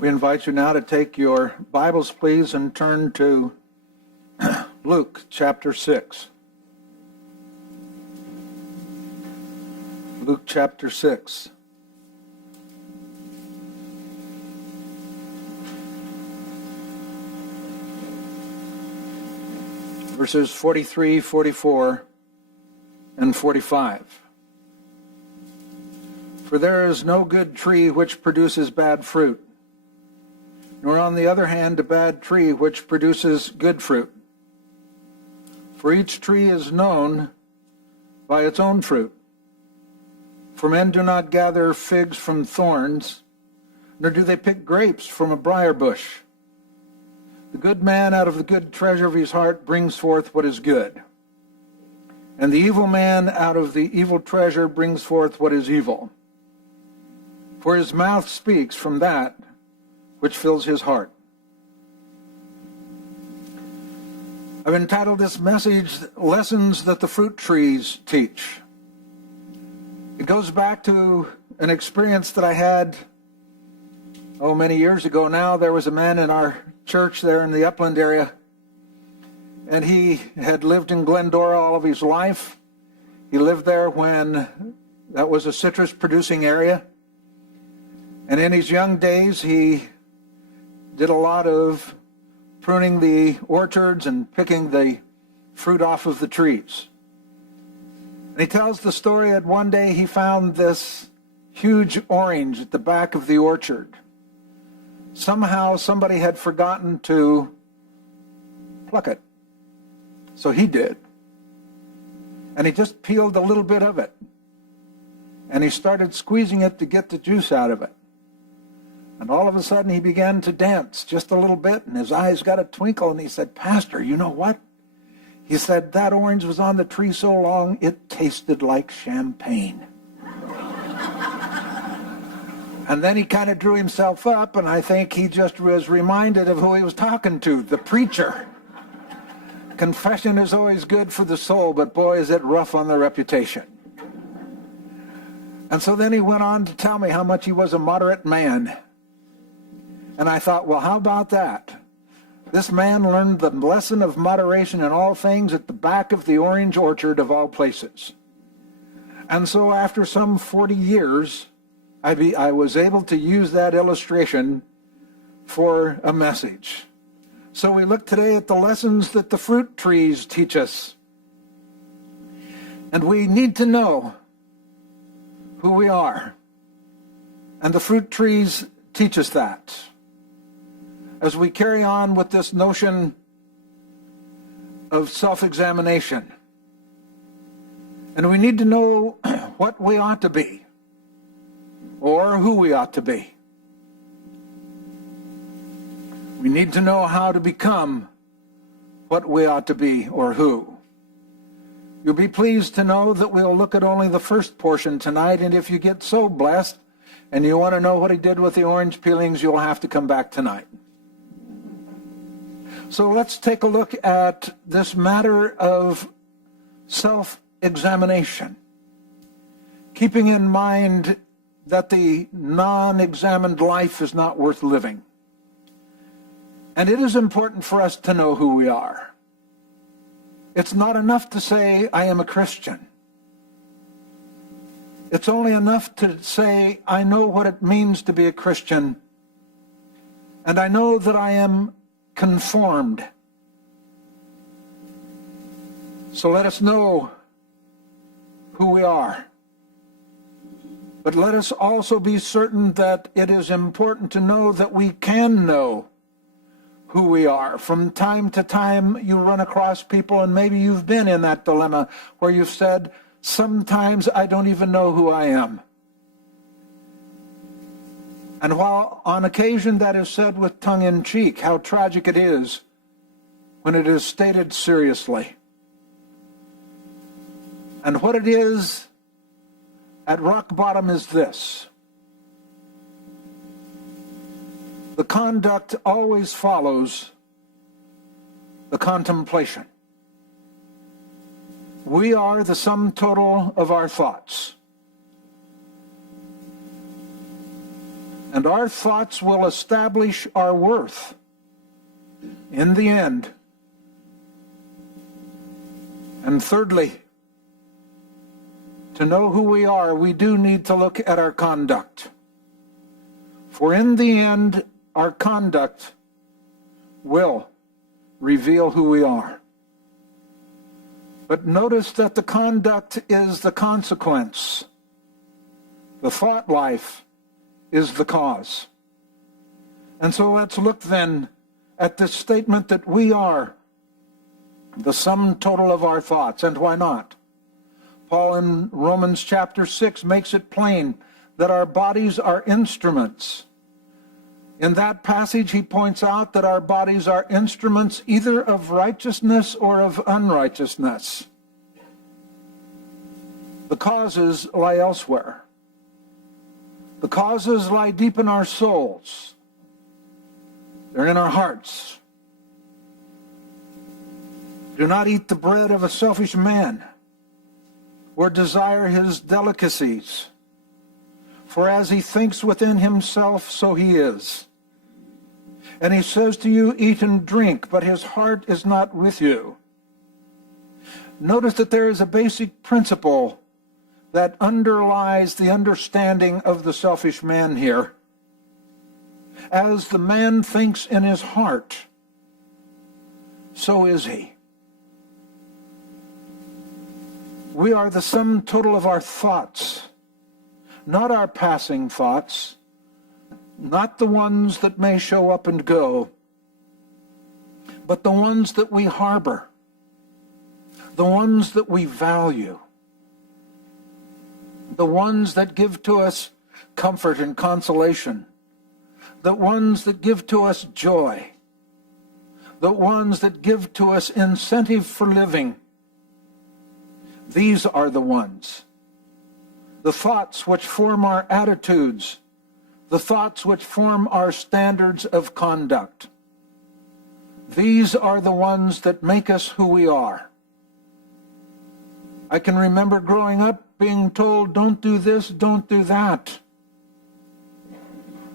We invite you now to take your Bibles, please, and turn to Luke chapter 6. Luke chapter 6. Verses 43, 44, and 45. For there is no good tree which produces bad fruit, nor on the other hand a bad tree which produces good fruit. For each tree is known by its own fruit. For men do not gather figs from thorns, nor do they pick grapes from a briar bush. The good man out of the good treasure of his heart brings forth what is good, and the evil man out of the evil treasure brings forth what is evil. For his mouth speaks from that which fills his heart. I've entitled this message, Lessons That the Fruit Trees Teach. It goes back to an experience that I had, many years ago now. There was a man in our church there in the Upland area, and he had lived in Glendora all of his life. He lived there when that was a citrus-producing area. And in his young days, he did a lot of pruning the orchards and picking the fruit off of the trees. And he tells the story that one day he found this huge orange at the back of the orchard. Somehow somebody had forgotten to pluck it. So he did. And he just peeled a little bit of it. And he started squeezing it to get the juice out of it. And all of a sudden he began to dance just a little bit, and his eyes got a twinkle, and he said, "Pastor, you know what?" He said, "That orange was on the tree so long, it tasted like champagne." And then he kind of drew himself up, and I think he just was reminded of who he was talking to, the preacher. Confession is always good for the soul, but boy, is it rough on the reputation. And so then he went on to tell me how much he was a moderate man. And I thought, well, how about that? This man learned the lesson of moderation in all things at the back of the orange orchard of all places. And so after some 40 years, I was able to use that illustration for a message. So we look today at the lessons that the fruit trees teach us. And we need to know who we are. And the fruit trees teach us that. As we carry on with this notion of self-examination. And we need to know what we ought to be, or who we ought to be. We need to know how to become what we ought to be, or who. You'll be pleased to know that we'll look at only the first portion tonight, and if you get so blessed and you want to know what he did with the orange peelings, you'll have to come back tonight. So let's take a look at this matter of self-examination, keeping in mind that the non-examined life is not worth living. And it is important for us to know who we are. It's not enough to say, I am a Christian. It's only enough to say, I know what it means to be a Christian, and I know that I am conformed. So let us know who we are. But let us also be certain that it is important to know that we can know who we are. From time to time, you run across people, and maybe you've been in that dilemma where you've said, sometimes I don't even know who I am. And while on occasion that is said with tongue-in-cheek, how tragic it is when it is stated seriously. And what it is at rock bottom is this: the conduct always follows the contemplation. We are the sum total of our thoughts. And our thoughts will establish our worth in the end. And thirdly, to know who we are, we do need to look at our conduct. For in the end, our conduct will reveal who we are. But notice that the conduct is the consequence. The thought life is the cause. And so let's look then at this statement that we are the sum total of our thoughts. And why not? Paul in Romans chapter 6 makes it plain that our bodies are instruments. In that passage, he points out that our bodies are instruments either of righteousness or of unrighteousness. The causes lie elsewhere. The causes lie deep in our souls. They're in our hearts. Do not eat the bread of a selfish man, or desire his delicacies. For as he thinks within himself, so he is. And he says to you, eat and drink, but his heart is not with you. Notice that there is a basic principle that underlies the understanding of the selfish man here. As the man thinks in his heart, so is he. We are the sum total of our thoughts, not our passing thoughts, not the ones that may show up and go, but the ones that we harbor, the ones that we value, the ones that give to us comfort and consolation, the ones that give to us joy, the ones that give to us incentive for living. These are the ones. The thoughts which form our attitudes, the thoughts which form our standards of conduct. These are the ones that make us who we are. I can remember growing up being told, don't do this, don't do that.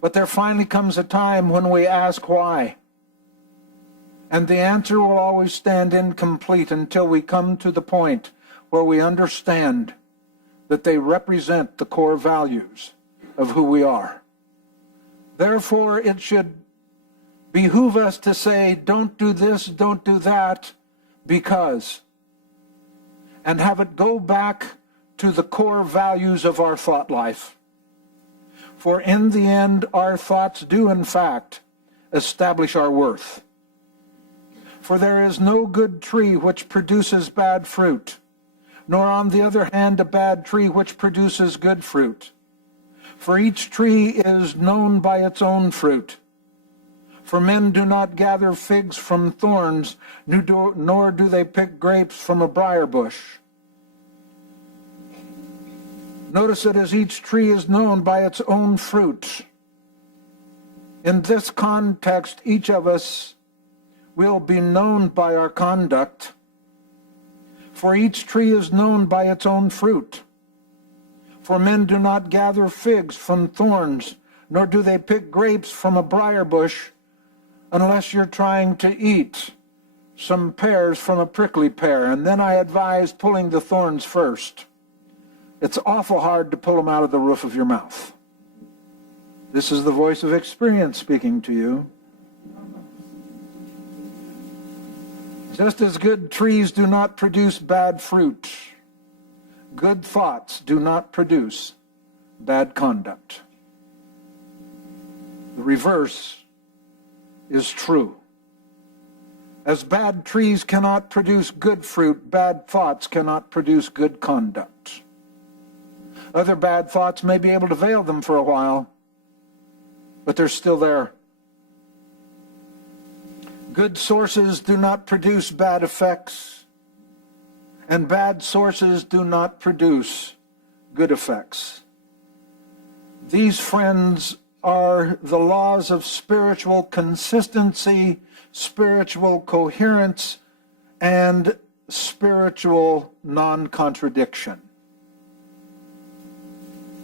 But there finally comes a time when we ask why. And the answer will always stand incomplete until we come to the point where we understand that they represent the core values of who we are. Therefore, it should behoove us to say, don't do this, don't do that, because, and have it go back to the core values of our thought life. For in the end, our thoughts do, in fact, establish our worth. For there is no good tree which produces bad fruit, nor on the other hand a bad tree which produces good fruit. For each tree is known by its own fruit. For men do not gather figs from thorns, nor do they pick grapes from a briar bush. Notice that as each tree is known by its own fruit. In this context, each of us will be known by our conduct. For each tree is known by its own fruit. For men do not gather figs from thorns, nor do they pick grapes from a briar bush, unless you're trying to eat some pears from a prickly pear. And then I advise pulling the thorns first. It's awful hard to pull them out of the roof of your mouth. This is the voice of experience speaking to you. Just as good trees do not produce bad fruit, good thoughts do not produce bad conduct. The reverse is true. As bad trees cannot produce good fruit, bad thoughts cannot produce good conduct. Other bad thoughts may be able to veil them for a while, but they're still there. Good sources do not produce bad effects, and bad sources do not produce good effects. These, friends, are the laws of spiritual consistency, spiritual coherence, and spiritual non-contradiction.